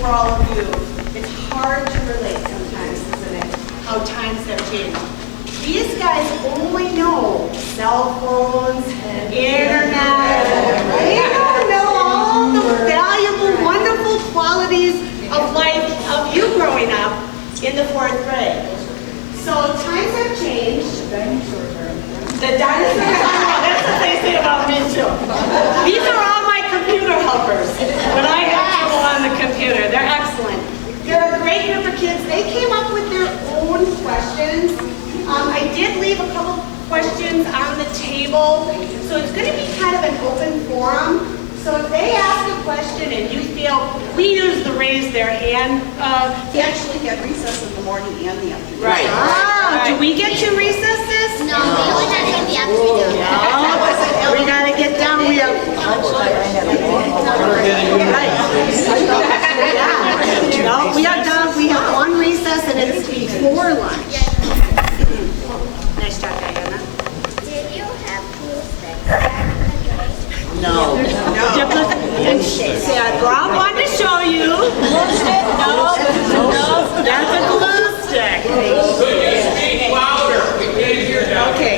for all of you. It's hard to relate sometimes, isn't it? How times have changed. These guys only know cell phones, internet. They don't know all the valuable, wonderful qualities of life of you growing up in the 4th grade. So times have changed. The dinosaurs are, that's what they say about me too. These are all my computer helpers. When I have trouble on the computer, they're excellent. They're a great group of kids. They came up with their own questions. I did leave a couple questions on the table, so it's going to be kind of an open forum. So if they ask a question and you feel, we use the raise their hand. We actually get recess in the morning and the afternoon. Right. Ah, do we get two recesses? No, we always have to get the afternoon. No, we got to get down. We have. No, we are done. We have one recess and it's before lunch. Nice job, Diana. Did you have glue sticks? No. And say, I brought one to show you. Glue stick? No, that's a glue stick. Speak louder. We can't hear you. Okay.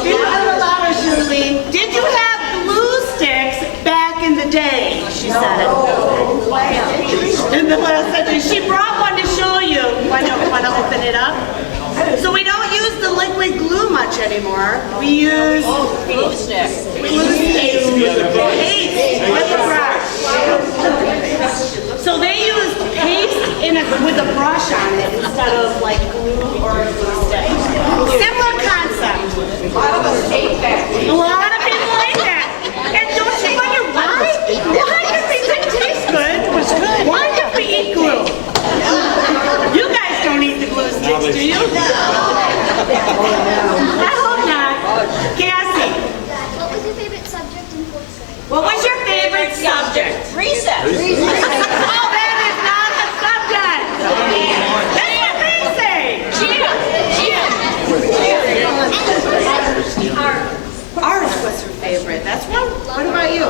Speak a little louder, Julie. Did you have glue sticks back in the day? She said it. In the last sentence, she brought one to show you. Want to open it up? So we don't use the liquid glue much anymore. We use glue sticks. Glue sticks. Paste with a brush. So they use paste with a brush on it instead of like glue or a glue stick. Similar concept. A lot of us hate that. A lot of people hate that. And don't you wonder why? Why do things that taste good? Why do we eat glue? You guys don't eat the glue sticks, do you? I hope not. Cassie, What was your favorite subject in 4th grade? what was your favorite subject? Recess. Oh, that is not a subject. That's what they say. Art was her favorite. That's one. What about you?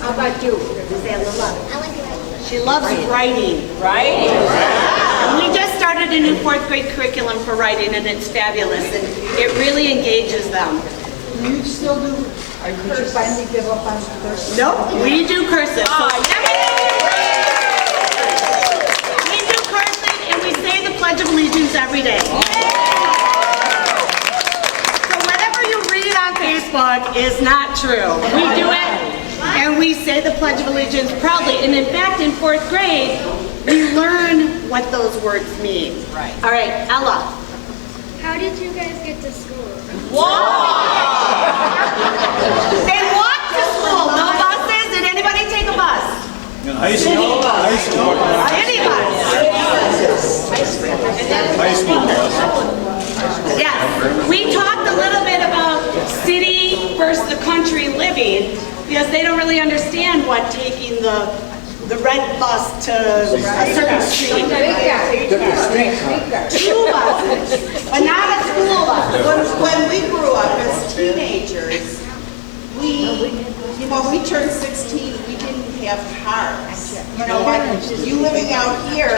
How about you? I like writing. She loves writing. Right? And we just started a new 4th grade curriculum for writing, and it's fabulous, and it really engages them. You still do, or did you finally give up on cursive? Nope, we do cursive. So we do cursive, and we say the Pledge of Allegiance every day. So whatever you read on Facebook is not true. We do it, and we say the Pledge of Allegiance proudly. And in fact, in 4th grade, we learn what those words mean. Right. All right, Ella. How did you guys get to school? They walk to school, no buses. Did anybody take a bus? High school. Anybody? High school. Yes. We talked a little bit about city versus the country living because they don't really understand what taking the red bus to a certain street. Two buses, but not a school bus. When we grew up as teenagers, when we turned 16, we didn't have cars. You know, like you living out here,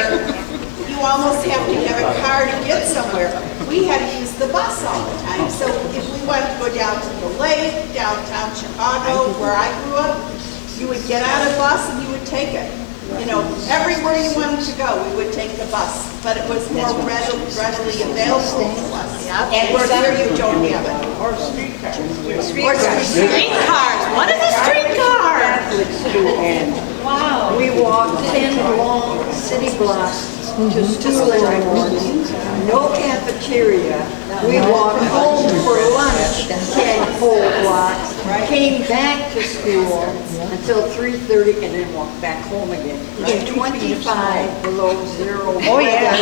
you almost have to have a car to get somewhere. We had to use the bus all the time. So if we wanted to go down to the lake, downtown Chicago, where I grew up, you would get on a bus and you would take it. You know, everywhere you wanted to go, we would take the bus, but it was more readily available to us. And where here you don't have it. Or streetcar? Streetcars. What is a streetcar? Wow. We walked 10 long city blocks to school in the morning. No cafeteria. We walked home for lunch 10 whole blocks. Came back to school until 3:30 and then walked back home again. In 25 below zero. Oh yeah.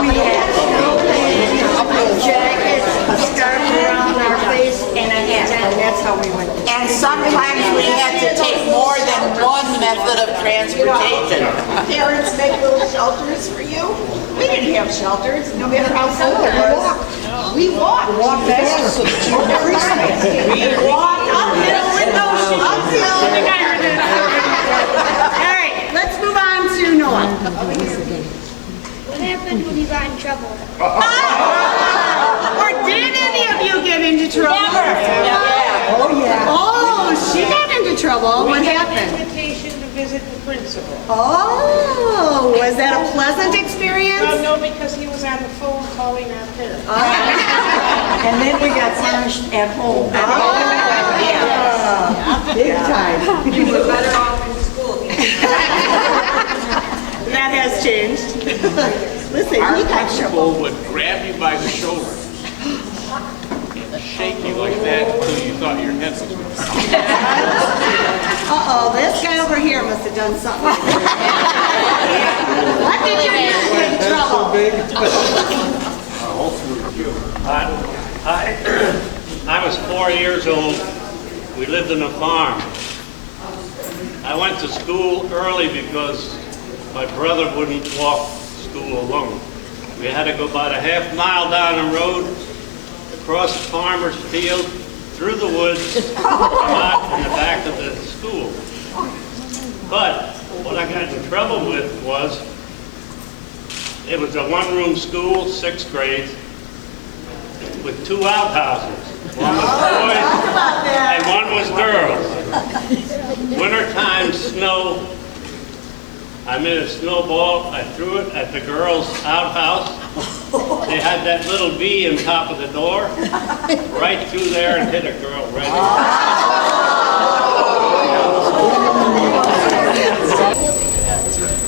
We had snowpants, jackets, a scarf around our face, and a hat. And that's how we went. And sometimes we had to take more than one method of transportation. Parents make little shelters for you. We didn't have shelters, no matter how cold it was. We walked. Walk fast. We walked uphill with no shoes. Uphill. All right, let's move on to Noah. What happened when you got in trouble? Or did any of you get into trouble? Oh, yeah. Oh, she got into trouble. What happened? Invitation to visit the principal. Oh, was that a pleasant experience? No, because he was on the phone calling our parents. And then we got punished at home. Big time. You were better off in school. That has changed. Listen, Our you got trouble. principal would grab you by the shoulder and shake you like that until you thought your head was moving. Uh-oh, this guy over here must have done something. What did you do to get in trouble? I was 4 years old. We lived in a farm. I went to school early because my brother wouldn't walk school alone. We had to go about a half mile down the road, across the farmer's field, through the woods, out in the back of the school. But what I got in trouble with was, it was a one-room school, 6th grade, with 2 outhouses. One was boys and one was girls. Wintertime snow, I made a snowball, I threw it at the girls' outhouse. They had that little V on top of the door, right through there and hit a girl right in the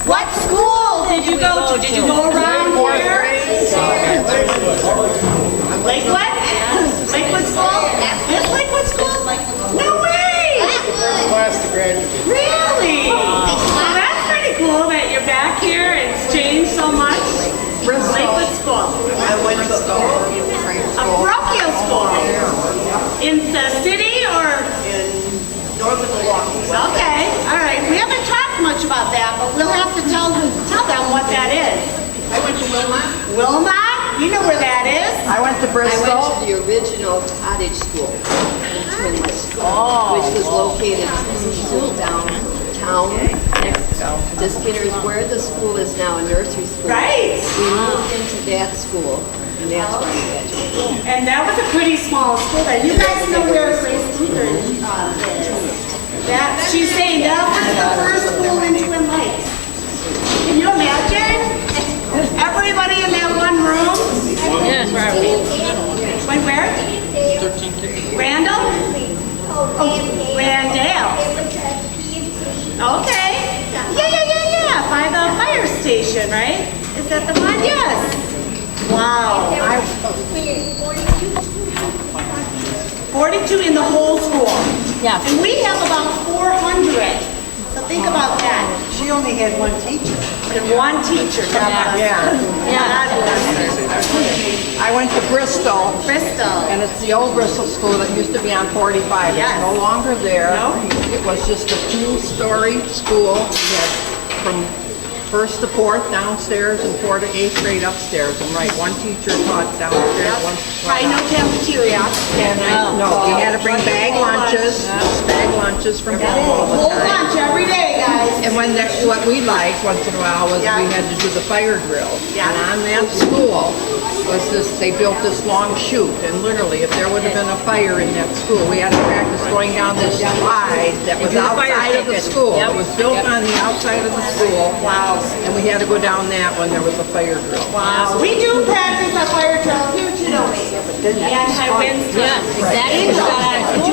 What school did you go to? Did you go around here? Lakewood? Lakewood School? This Lakewood School? No way! Class to graduate. Really? Well, that's pretty cool that you're back here and it's changed so much. Lakewood School. I went to school. A parochial school. In the city or? In north of Milwaukee. Okay, all right. We haven't talked much about that, but we'll have to tell them what that is. I went to Wilmot. Wilmot? You know where that is? I went to I Bristol. went to the original cottage school in Twin Lakes, which was located still downtown next to Skinner's, where the school is now, a nursery school. Right. We moved into that school, and that's where I graduated. And that was a pretty small school then. You guys know where Grace Teeter is. That, she's saying that was the first school in Twin Lakes. Can you imagine? Everybody in that one room? Yes, where we? Went where? Randall? Oh, Randale. Okay. Yeah. By the fire station, right? Is that the one? Yes. Wow. 42 in the whole school. Yeah. And we have about 400. So think about that. She only had one teacher. And one teacher. Yeah. I went to Bristol, Bristol. and it's the old Bristol school that used to be on 45. Yes. It's no longer there. No. It was just a 2-story school. We had from 1st to 4th downstairs and 4th to 8th grade upstairs. And one teacher taught downstairs, one Probably no cafeteria. No, we had to bring bag lunches from home all the Whole time. lunch every day, guys. And what we liked once in a while was we had to do the fire drill. Yeah. And on that school was this, they built this long chute, and literally if there would have been a fire in that school, we had to practice going down this slide that was outside of the school. It was built on the outside of the school. Wow. And we had to go down that when there was a fire drill. Wow. We do practice our fire drill here too, don't we? And I went. Yes, exactly.